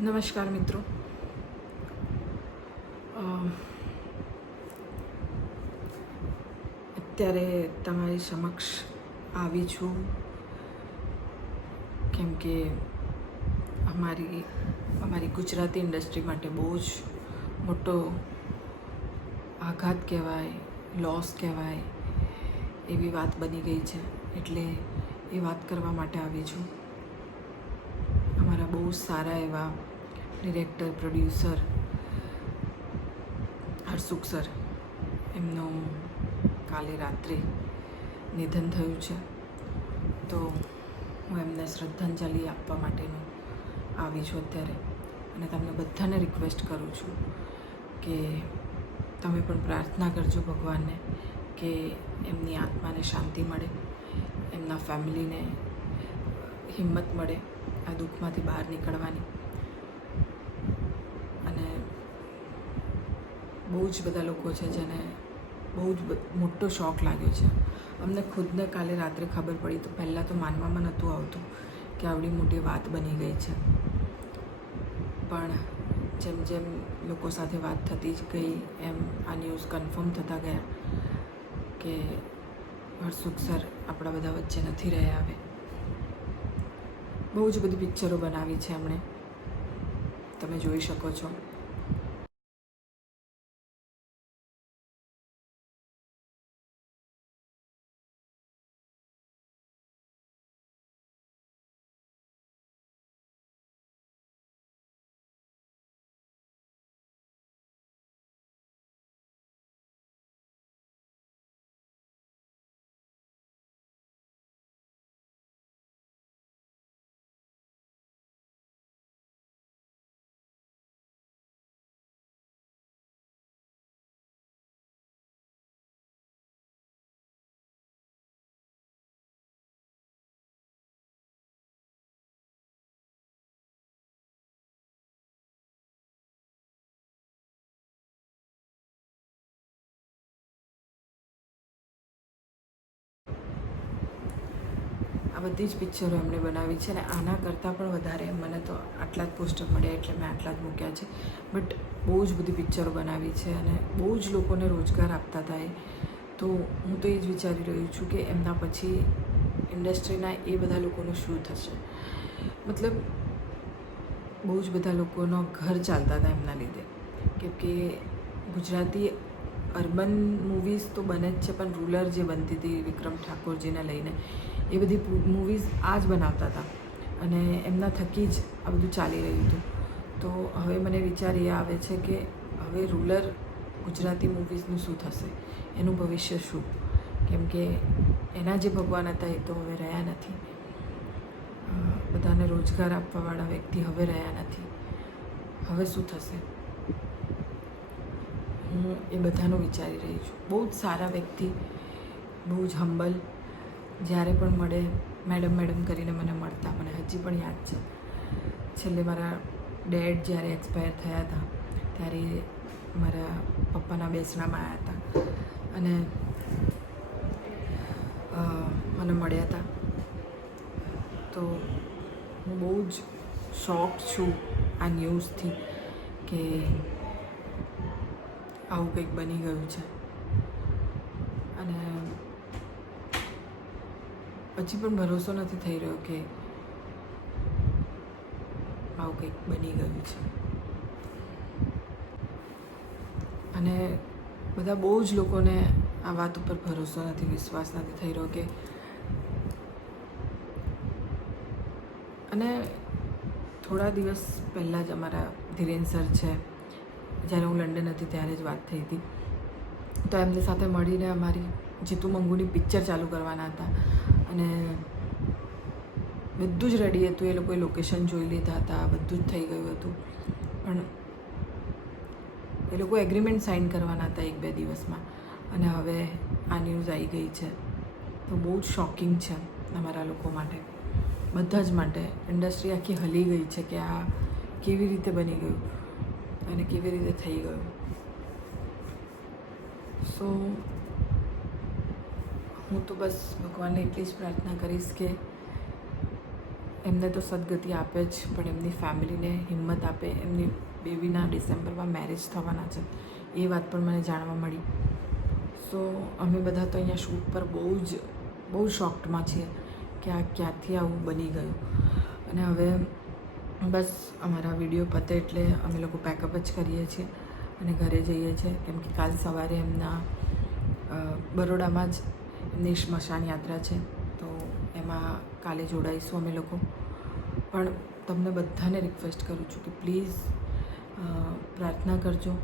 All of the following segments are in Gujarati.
નમસ્કાર મિત્રો. અત્યારે તમારી સમક્ષ આવી છું કેમ કે અમારી ગુજરાતી ઇન્ડસ્ટ્રી માટે બહુ જ મોટો આઘાત કહેવાય, લોસ કહેવાય એવી વાત બની ગઈ છે. એટલે એ વાત કરવા માટે આવી છું. અમારા બહુ સારા એવા ડિરેક્ટર, પ્રોડ્યુસર હરસુખ સર, એમનું કાલે રાત્રે નિધન થયું છે. તો હું એમને શ્રદ્ધાંજલિ આપવા માટેનું આવી છું અત્યારે. અને તમને બધાને રિક્વેસ્ટ કરું છું કે તમે પણ પ્રાર્થના કરજો ભગવાનને કે એમની આત્માને શાંતિ મળે, એમના ફેમિલીને હિંમત મળે આ દુઃખમાંથી બહાર નીકળવાની. અને બહુ જ બધા લોકો છે જેને બહુ જ મોટો શોક લાગ્યો છે. અમને ખુદને કાલે રાત્રે ખબર પડી તો પહેલાં તો માનવામાં નહોતું આવતું કે આવડી મોટી વાત બની ગઈ છે. પણ જેમ જેમ લોકો સાથે વાત થતી જ ગઈ એમ આ ન્યૂઝ કન્ફર્મ થતા ગયા કે હરસુખ સર આપણા બધા વચ્ચે નથી રહ્યા. હવે બહુ જ બધી પિક્ચરો બનાવી છે એમણે, તમે જોઈ શકો છો. આ બધી જ પિક્ચરો એમણે બનાવી છે અને આના કરતાં પણ વધારે મને તો આટલા જ પોસ્ટર મળ્યા એટલે મેં આટલા જ મૂક્યા છે. બટ બહુ જ બધી પિક્ચરો બનાવી છે અને બહુ જ લોકોને રોજગાર આપતા હતા એ. તો હું તો એ જ વિચારી રહ્યું છું કે એમના પછી ઇન્ડસ્ટ્રીના એ બધા લોકોનું શું થશે. મતલબ બહુ જ બધા લોકોનો ઘર ચાલતા હતા એમના લીધે. કેમ કે ગુજરાતી અર્બન મૂવીઝ તો બને જ છે, પણ રૂરલ જે બનતી હતી વિક્રમ ઠાકોરજીને લઈને, એ બધી મૂવીઝ આ જ બનાવતા હતા અને એમના થકી જ આ બધું ચાલી રહ્યું હતું. તો હવે મને વિચાર એ આવે છે કે હવે રૂરલ ગુજરાતી મૂવીઝનું શું થશે, એનું ભવિષ્ય શું? કેમ કે એના જે ભગવાન હતા એ તો હવે રહ્યા નથી. બધાને રોજગાર આપવાવાળા વ્યક્તિ હવે રહ્યા નથી. હવે શું થશે? હું એ બધાનું વિચારી રહી છું. બહુ જ સારા વ્યક્તિ, બહુ જ હમ્બલ, જ્યારે પણ મળે મેડમ મેડમ કરીને મને મળતા. મને હજી પણ યાદ છે છેલ્લે મારા ડેડ જ્યારે એક્સપાયર થયા હતા ત્યારે મારા પપ્પાના બેસણામાં આવ્યા હતા અને મને મળ્યા હતા. તો હું બહુ જ શોક છું આ ન્યૂઝથી કે આવું કંઈક બની ગયું છે. અને હજી પણ ભરોસો નથી થઈ રહ્યો કે આવું કંઈક બની ગયું છે. અને બધા બહુ જ લોકોને આ વાત ઉપર ભરોસો નથી, વિશ્વાસ નથી થઈ રહ્યો કે અને થોડા દિવસ પહેલાં જ અમારા ધીરેન સર છે, જ્યારે હું લંડન હતી ત્યારે જ વાત થઈ હતી. તો એમની સાથે મળીને અમારી જીતુ મંગુની પિક્ચર ચાલુ કરવાના હતા અને બધું જ રેડી હતું. એ લોકોએ લોકેશન જોઈ લીધા હતા, બધું જ થઈ ગયું હતું. પણ એ લોકો એગ્રીમેન્ટ સાઇન કરવાના હતા 1-2 દિવસમાં અને હવે આ ન્યૂઝ આવી ગઈ છે. તો બહુ જ શોકિંગ છે અમારા લોકો માટે, બધા જ માટે. ઇન્ડસ્ટ્રી આખી હલી ગઈ છે કે આ કેવી રીતે બની ગયું અને કેવી રીતે થઈ ગયું. સો હું તો બસ ભગવાનને એટલી જ પ્રાર્થના કરીશ કે એમને તો સદગતિ આપે જ, પણ એમની ફેમિલીને હિંમત આપે. એમની બેબીના ડિસેમ્બરમાં મેરેજ થવાના છે, એ વાત પણ મને જાણવા મળી. સો અમે બધા તો અહીંયા શૂટ પર બહુ શોક્ડમાં છીએ કે આ ક્યાંથી આવું બની ગયું. અને હવે બસ અમારા વિડીયો પતે એટલે અમે લોકો પેકઅપ જ કરીએ છીએ અને ઘરે જઈએ છીએ, કેમ કે કાલ સવારે એમના બરોડામાં જ એમની સ્મશાન યાત્રા છે, તો એમાં કાલે જોડાઈશું અમે લોકો. પણ તમને બધાને રિક્વેસ્ટ કરું છું કે પ્લીઝ પ્રાર્થના કરજો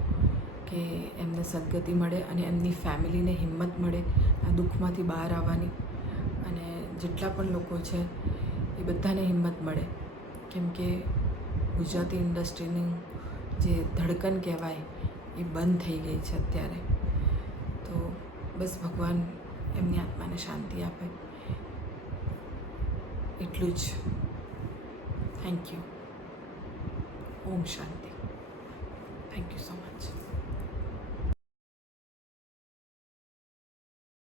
કે એમને સદગતિ મળે અને એમની ફેમિલીને હિંમત મળે આ દુઃખમાંથી બહાર આવવાની. અને જેટલા પણ લોકો છે એ બધાને હિંમત મળે, કેમ કે ગુજરાતી ઇન્ડસ્ટ્રીની જે ધડકન કહેવાય એ બંધ થઈ ગઈ છે અત્યારે. તો બસ ભગવાન એમની આત્માને શાંતિ આપે, એટલું જ. Thank you. Om Shanti. Thank you so much.